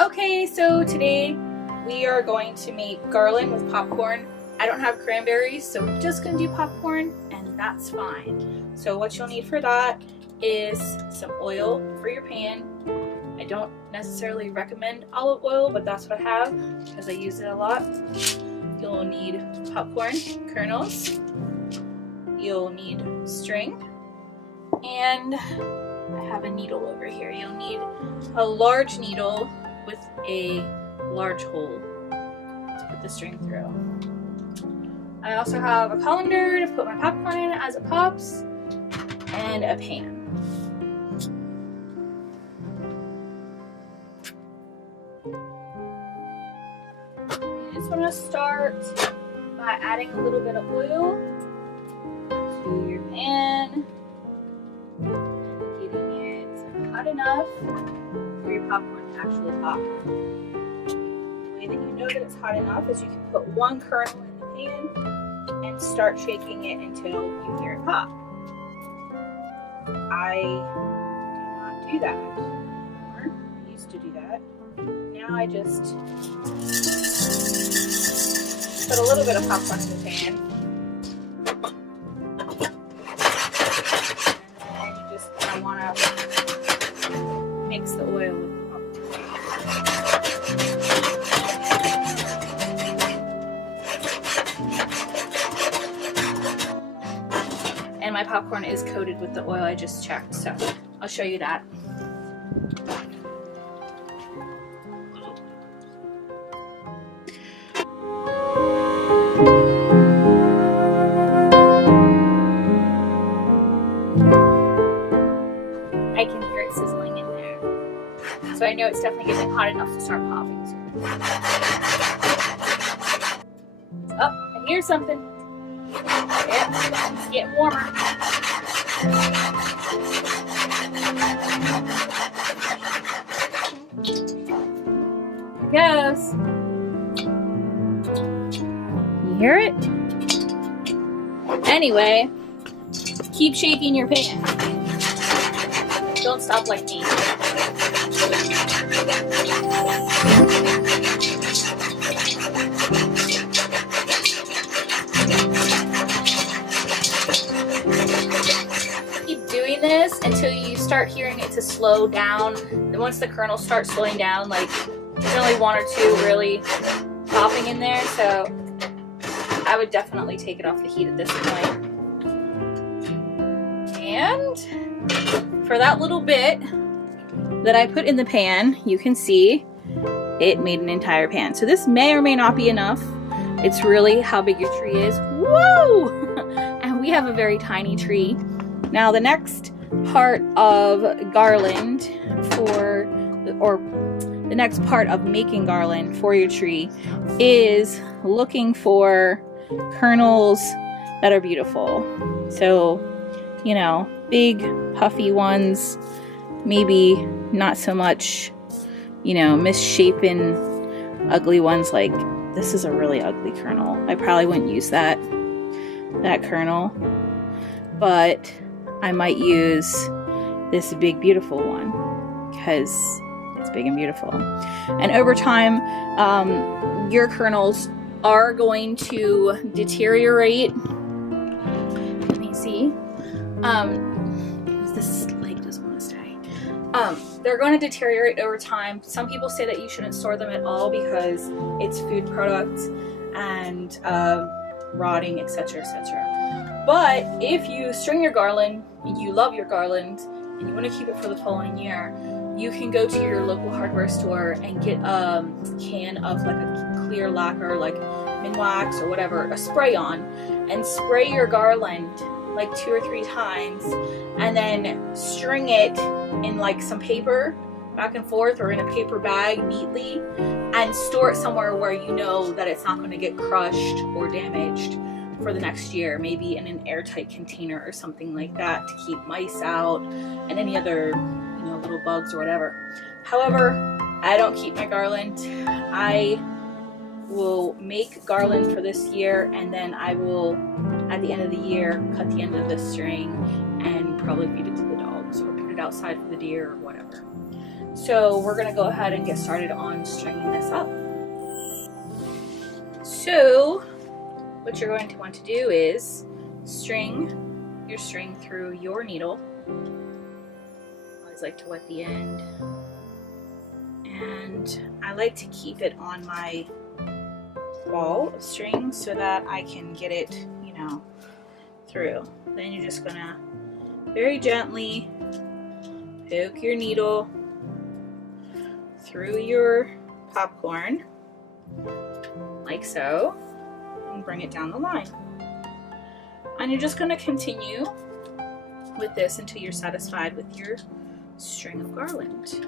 Okay, so today we are going to make garland with popcorn. I don't have cranberries, so we're just gonna do popcorn, and that's fine. So what you'll need for that is some oil for your pan. I don't necessarily recommend olive oil, but that's what I have because I use it a lot. You'll need popcorn kernels. You'll need string, and I have a needle over here. You'll need a large needle with a large hole to put the string through. I also have a colander to put my popcorn in as it pops, and a pan. You just want to start by adding a little bit of oil to your pan and getting it hot enough for your popcorn to actually pop. The way that you know that it's hot enough is you can put one kernel in the pan and start shaking it until you hear it pop. I do not do that anymore. I used to do that. Now I just put a little bit of popcorn in the pan. And you just kind of want to mix the oil with the popcorn. And my popcorn is coated with the oil I just checked, so I'll show you that. I can hear it sizzling in there. So I know it's definitely getting hot enough to start popping soon. Oh, I hear something. Yep, it's getting warmer. There it goes. You hear it? Anyway, keep shaking your pan. Don't stop like me. Keep doing this until you start hearing it to slow down. And once the kernels start slowing down, like there's only one or two really popping in there, so I would definitely take it off the heat at this point. And for that little bit that I put in the pan, you can see it made an entire pan. So this may or may not be enough. It's really how big your tree is. Woo! And we have a very tiny tree. Now the next part of garland the next part of making garland for your tree is looking for kernels that are beautiful. So, you know, big puffy ones, maybe not so much, you know, misshapen ugly ones. Like this is a really ugly kernel. I probably wouldn't use that kernel, but I might use this big beautiful one because it's big and beautiful. And over time, your kernels are going to deteriorate. Let me see. This leg doesn't want to stay. They're going to deteriorate over time. Some people say that you shouldn't store them at all because it's food products and rotting, etc., etc. But if you string your garland and you love your garland and you want to keep it for the following year, you can go to your local hardware store and get a can of like a clear lacquer, like Minwax or whatever, a spray on, and spray your garland like 2 or 3 times, and then string it in like some paper back and forth or in a paper bag neatly, and store it somewhere where you know that it's not going to get crushed or damaged for the next year, maybe in an airtight container or something like that to keep mice out and any other little bugs or whatever. However, I don't keep my garland. I will make garland for this year, and then I will, at the end of the year, cut the end of the string and probably feed it to the dogs or put it outside for the deer or whatever. So we're gonna go ahead and get started on stringing this up. So what you're going to want to do is string your string through your needle. I always like to wet the end, and I like to keep it on my ball of string so that I can get it, you know, through. Then you're just gonna very gently poke your needle through your popcorn like so and bring it down the line. And you're just going to continue with this until you're satisfied with your string of garland.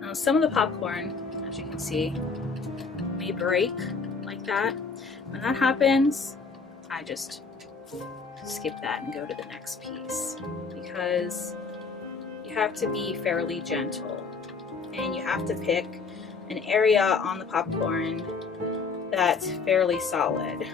Now some of the popcorn, as you can see, may break like that. When that happens, I just skip that and go to the next piece, because you have to be fairly gentle and you have to pick an area on the popcorn that's fairly solid.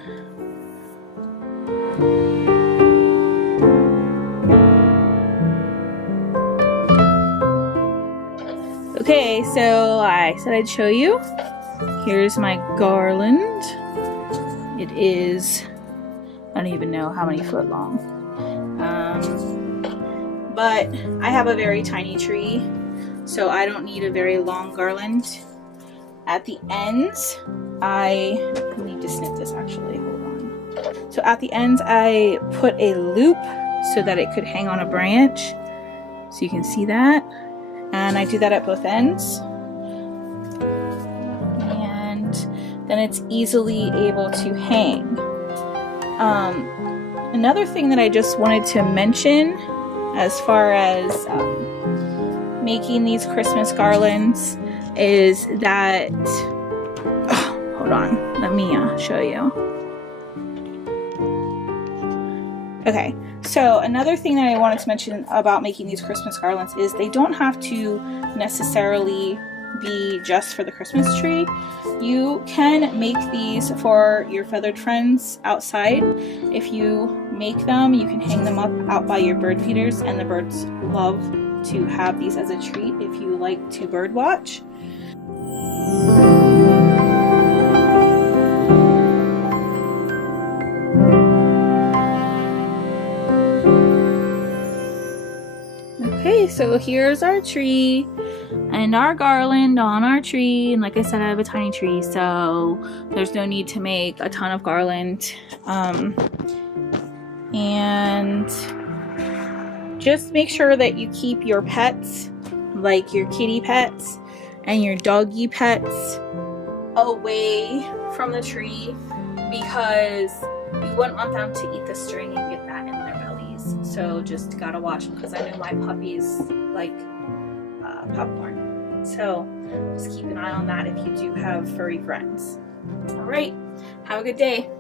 Okay, so I said I'd show you. Here's my garland. It is, I don't even know how many foot long. But I have a very tiny tree, so I don't need a very long garland. At the ends, I need to snip this actually, hold on. So at the ends, I put a loop so that it could hang on a branch. So you can see that. And I do that at both ends. And then it's easily able to hang. Another thing that I just wanted to mention as far as making these Christmas garlands is that, hold on, let me show you. Okay, so another thing that I wanted to mention about making these Christmas garlands is they don't have to necessarily be just for the Christmas tree. You can make these for your feathered friends outside. If you make them, you can hang them up out by your bird feeders, and the birds love to have these as a treat if you like to bird watch. Okay, so here's our tree and our garland on our tree, and like I said, I have a tiny tree, so there's no need to make a ton of garland. And just make sure that you keep your pets, like your kitty pets and your doggy pets, away from the tree, because you wouldn't want them to eat the string and get that in their bellies. So just gotta watch them, because I know my puppies like popcorn. So just keep an eye on that if you do have furry friends. All right, have a good day.